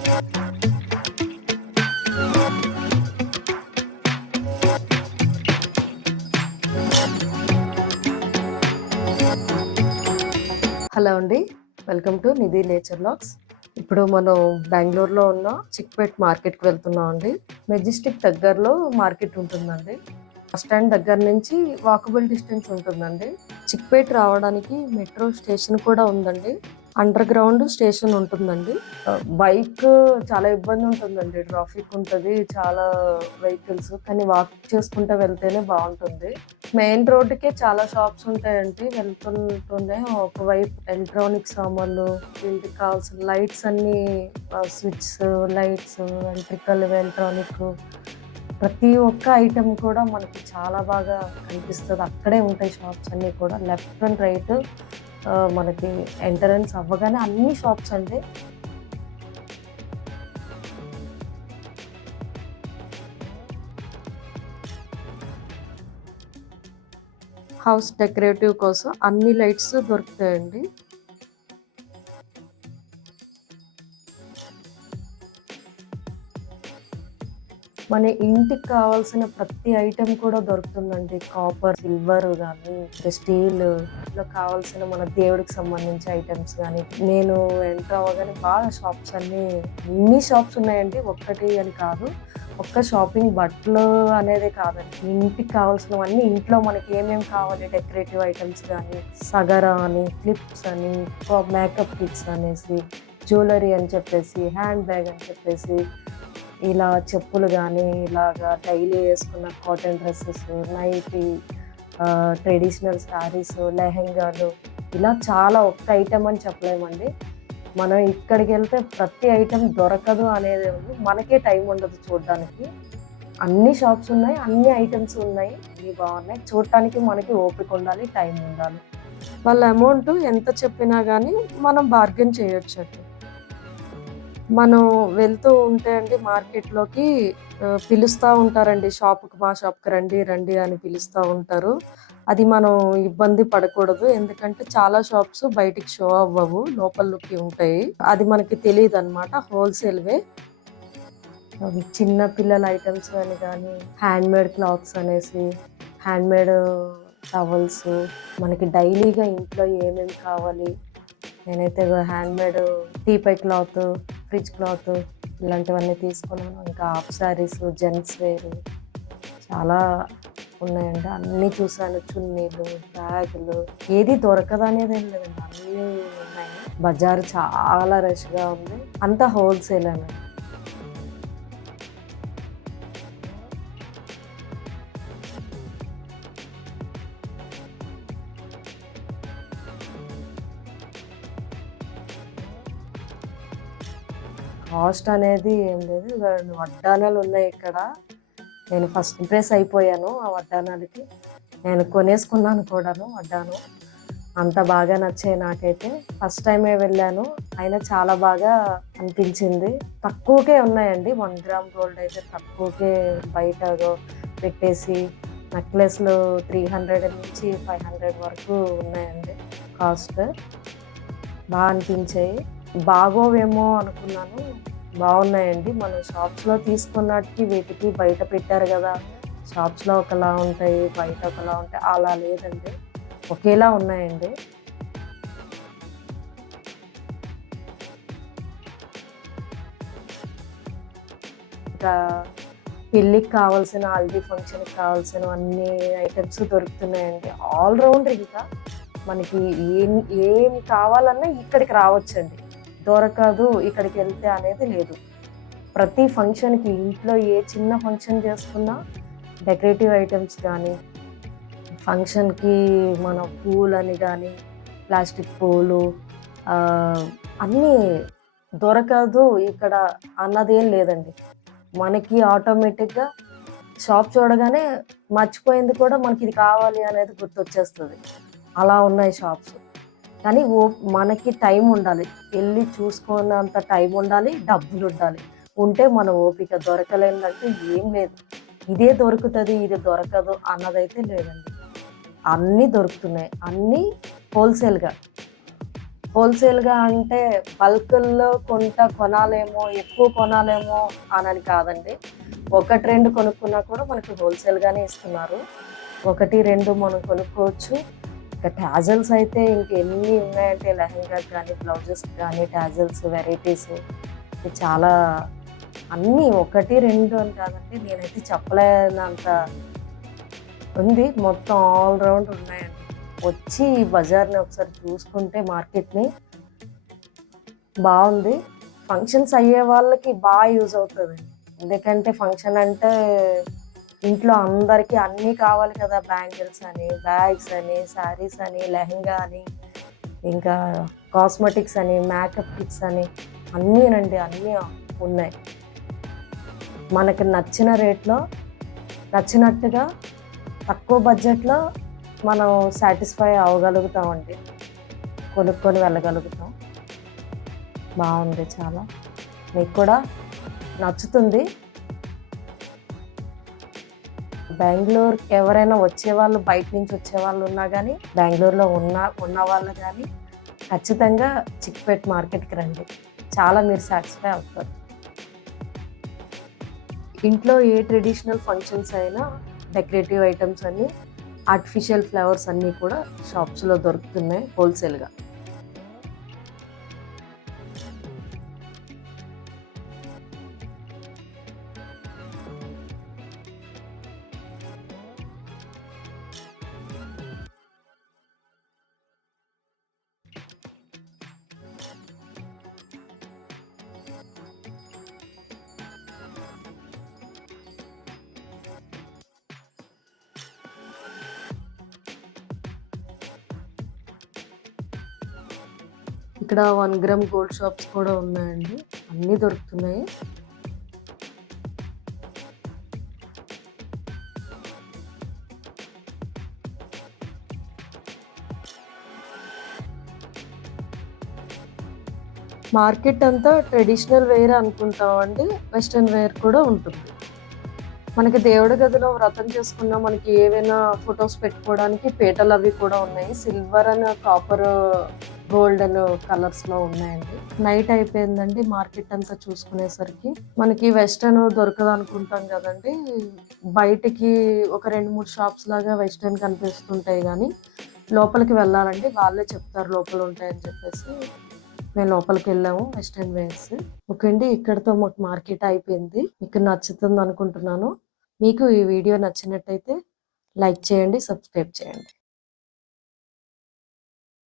Hello అండి, welcome to Nidhi nature logs. ఇప్పుడు మనం బెంగళూరులో ఉన్న చిక్పేట్ మార్కెట్కి వెళ్తున్నాం అండి. మెజెస్టిక్ దగ్గరలో మార్కెట్ ఉంటుందండి. బస్ స్టాండ్ దగ్గర నుంచి వాకబుల్ డిస్టెన్స్ ఉంటుందండి. చిక్పేట్ రావడానికి మెట్రో స్టేషన్ కూడా ఉందండి. అండర్ గ్రౌండ్ స్టేషన్ ఉంటుందండి. బైక్ చాలా ఇబ్బంది ఉంటుందండి, ట్రాఫిక్ ఉంటుంది, చాలా వెహికల్స్. కానీ వాక్ చేసుకుంటూ వెళ్తేనే బాగుంటుంది. మెయిన్ రోడ్డుకే చాలా షాప్స్ ఉంటాయండి. వెళ్తుంటూనే ఒకవైపు ఎలక్ట్రానిక్ సామాన్లు, ఇంటికి కావాల్సిన లైట్స్ అన్ని, స్విచ్ లైట్స్, ఎలక్ట్రికల్, ఎలక్ట్రానిక్ ప్రతి ఒక్క ఐటెం కూడా మనకి చాలా బాగా కనిపిస్తుంది. అక్కడే ఉంటాయి షాప్స్ అన్నీ కూడా. లెఫ్ట్ అండ్ రైట్ మనకి ఎంట్రన్స్ అవ్వగానే అన్ని షాప్స్ అండి. హౌస్ డెకరేటివ్ కోసం అన్ని లైట్స్ దొరుకుతాయండి. మన ఇంటికి కావాల్సిన ప్రతి ఐటెం కూడా దొరుకుతుందండి. కాపర్, సిల్వర్ కానీ, స్టీల్ లో కావాల్సిన మన దేవుడికి సంబంధించి ఐటమ్స్ కానీ. నేను ఎంటర్ అవ్వగానే బాగా షాప్స్ అన్ని షాప్స్ ఉన్నాయండి. ఒక్కటి అని కాదు. ఒక్క షాపింగ్ బట్టలు అనేదే కాదండి, ఇంటికి కావాల్సినవన్నీ. ఇంట్లో మనకి ఏమేమి కావాలి, డెకరేటివ్ ఐటమ్స్ కానీ, సగరా అని, క్లిప్స్ అని, మేకప్ కిట్స్ అనేసి, జ్యువెలరీ అని చెప్పేసి, హ్యాండ్ బ్యాగ్ అని చెప్పేసి, ఇలా చెప్పులు కానీ, ఇలాగా డైలీ వేసుకున్న cotton dresses, nighty, traditional saris, లెహెంగాలు, ఇలా చాలా ఒక్క ఐటెం అని చెప్పలేమండి. మనం ఇక్కడికి వెళ్తే ప్రతి ఐటెం దొరకదు అనేది ఉంది. మనకే టైం ఉండదు చూడడానికి. అన్ని షాప్స్ ఉన్నాయి, అన్ని ఐటమ్స్ ఉన్నాయి, అన్నీ బాగున్నాయి. చూడటానికి మనకి ఓపిక ఉండాలి, టైం ఉండాలి. వాళ్ళ అమౌంట్ ఎంత చెప్పినా కానీ మనం బార్గెన్ చేయొచ్చు. మనం వెళ్తూ ఉంటే అండి మార్కెట్లోకి పిలుస్తూ ఉంటారండి, మా షాప్కి రండి రండి అని పిలుస్తూ ఉంటారు. అది మనం ఇబ్బంది పడకూడదు, ఎందుకంటే చాలా షాప్స్ బయటికి షో అవ్వవు, లోపలికి ఉంటాయి. అది మనకి తెలియదు అనమాట. హోల్సేల్వే. చిన్న పిల్లల ఐటమ్స్ అని కానీ, హ్యాండ్మేడ్ క్లాత్స్ అనేసి, హ్యాండ్మేడ్ టవల్స్, మనకి డైలీగా ఇంట్లో ఏమేమి కావాలి. నేనైతే హ్యాండ్మేడ్ టీపై క్లాత్, ఫ్రిడ్జ్ క్లాత్ ఇలాంటివన్నీ తీసుకున్నాను. ఇంకా హాఫ్ శారీస్, జెంట్స్ వేరు చాలా ఉన్నాయండి. అన్నీ చూసాను. చున్నీలు, బ్యాగులు, ఏది దొరకదు అనేది ఏం లేదండి, అన్నీ ఉన్నాయి. బజారు చాలా రష్గా ఉంది, అంతా హోల్సేల్ అని. కాస్ట్ అనేది ఏం లేదు, వడ్డానాలు ఉన్నాయి ఇక్కడ. నేను ఫస్ట్ ఇంప్రెస్ అయిపోయాను ఆ వడ్డానాలకి. నేను కొనేసుకున్నాను కూడాను వడ్డాను. అంత బాగా నచ్చాయి నాకైతే. ఫస్ట్ టైమే వెళ్ళాను, అయినా చాలా బాగా అనిపించింది. తక్కువకే ఉన్నాయండి. 1 గ్రామ్ గోల్డ్ అయితే తక్కువకే బయట పెట్టేసి, నెక్లెస్లు 300 నుంచి 500 వరకు ఉన్నాయండి కాస్ట్. బాగా అనిపించాయి. బాగోవేమో అనుకున్నాను, బాగున్నాయండి. మనం షాప్స్లో తీసుకున్నట్టుకి వీటికి బయట పెట్టారు కదా, షాప్స్లో ఒకలా ఉంటాయి, బయట ఒకలా ఉంటాయి, అలా లేదండి, ఒకేలా ఉన్నాయండి. ఇంకా పెళ్ళికి కావాల్సిన, హల్దీ ఫంక్షన్కి కావాల్సిన అన్ని ఐటమ్స్ దొరుకుతున్నాయండి. ఆల్రౌండర్. ఇంకా మనకి ఏం కావాలన్నా ఇక్కడికి రావచ్చండి, దొరకదు ఇక్కడికి వెళ్తే అనేది లేదు. ప్రతి ఫంక్షన్కి, ఇంట్లో ఏ చిన్న ఫంక్షన్ చేసుకున్నా డెకరేటివ్ ఐటమ్స్ కానీ, ఫంక్షన్కి మన పూలని కానీ, ప్లాస్టిక్ పూలు, అన్నీ దొరకదు ఇక్కడ అన్నదేం లేదండి. మనకి ఆటోమేటిక్గా షాప్ చూడగానే మర్చిపోయింది కూడా మనకి ఇది కావాలి అనేది గుర్తొచ్చేస్తుంది. అలా ఉన్నాయి షాప్స్. కానీ మనకి టైం ఉండాలి, వెళ్ళి చూసుకున్నంత టైం ఉండాలి, డబ్బులు ఉండాలి. ఉంటే మన ఓపిక. దొరకలేదంటే ఏం లేదు. ఇదే దొరుకుతుంది, ఇది దొరకదు అన్నదైతే లేదండి. అన్నీ దొరుకుతున్నాయి, అన్నీ హోల్సేల్గా. హోల్సేల్గా అంటే బల్క్లో కొనాలేమో, ఎక్కువ కొనాలేమో అని కాదండి. ఒకటి రెండు కొనుక్కున్నా కూడా మనకి హోల్సేల్గానే ఇస్తున్నారు. ఒకటి రెండు మనం కొనుక్కోవచ్చు. ఇక టాజల్స్ అయితే ఇంకెన్ని ఉన్నాయంటే లెహంగాకి కానీ, బ్లౌజెస్కి కానీ టాజల్స్ వెరైటీస్ చాలా అన్నీ ఒకటి రెండు అని కాదండి, నేనైతే చెప్పలేనంత ఉంది. మొత్తం ఆల్ రౌండ్ ఉన్నాయండి. వచ్చి ఈ బజార్ని ఒకసారి చూసుకుంటే మార్కెట్ని బాగుంది. ఫంక్షన్స్ అయ్యే వాళ్ళకి బాగా యూజ్ అవుతుంది. ఎందుకంటే ఫంక్షన్ అంటే ఇంట్లో అందరికీ అన్నీ కావాలి కదా, బ్యాంగిల్స్ అని, బ్యాగ్స్ అని, శారీస్ అని, లెహంగా అని, ఇంకా కాస్మెటిక్స్ అని, మేకప్ కిట్స్ అని అన్నీనండి, అన్నీ ఉన్నాయి. మనకి నచ్చిన రేట్లో నచ్చినట్టుగా తక్కువ బడ్జెట్లో మనం సాటిస్ఫై అవ్వగలుగుతామండి, కొనుక్కొని వెళ్ళగలుగుతాం. బాగుంది చాలా, మీకు కూడా నచ్చుతుంది. బెంగళూరుకి ఎవరైనా వచ్చేవాళ్ళు, బయట నుంచి వచ్చేవాళ్ళు ఉన్నా కానీ, బెంగళూరులో ఉన్న వాళ్ళు కానీ ఖచ్చితంగా చిక్పేట్ మార్కెట్కి రండి, చాలా మీరు సాటిస్ఫై అవుతారు. ఇంట్లో ఏ ట్రెడిషనల్ ఫంక్షన్స్ అయినా డెకరేటివ్ ఐటమ్స్ అన్నీ, ఆర్టిఫిషియల్ ఫ్లవర్స్ అన్నీ కూడా షాప్స్లో దొరుకుతున్నాయి హోల్సేల్గా. ఇక్కడ 1 గ్రామ్ గోల్డ్ షాప్స్ కూడా ఉన్నాయండి, అన్నీ దొరుకుతున్నాయి. మార్కెట్ అంతా ట్రెడిషనల్ వేర్ అనుకుంటామండి, వెస్ట్రన్ వేర్ కూడా ఉంటుంది. మనకి దేవుడి గదిలో వ్రతం చేసుకున్నా మనకి ఏవైనా ఫొటోస్ పెట్టుకోవడానికి పీటలు అవి కూడా ఉన్నాయి. సిల్వర్ అండ్ కాపర్, గోల్డెన్ కలర్స్లో ఉన్నాయండి. నైట్ అయిపోయిందండి, మార్కెట్ అంతా చూసుకునేసరికి మనకి వెస్ట్రన్ దొరకదు అనుకుంటాం కదండి. బయటికి ఒక 2-3 షాప్స్ లాగా వెస్ట్రన్ కనిపిస్తుంటాయి, కానీ లోపలికి వెళ్ళాలండి, వాళ్ళే చెప్తారు లోపల ఉంటాయని చెప్పేసి మేము లోపలికి వెళ్ళాము. Western wears. ఓకే అండి, ఇక్కడతో మాకు మార్కెట్ అయిపోయింది. మీకు నచ్చుతుంది అనుకుంటున్నాను. మీకు ఈ వీడియో నచ్చినట్టయితే లైక్ చేయండి, సబ్స్క్రైబ్ చేయండి.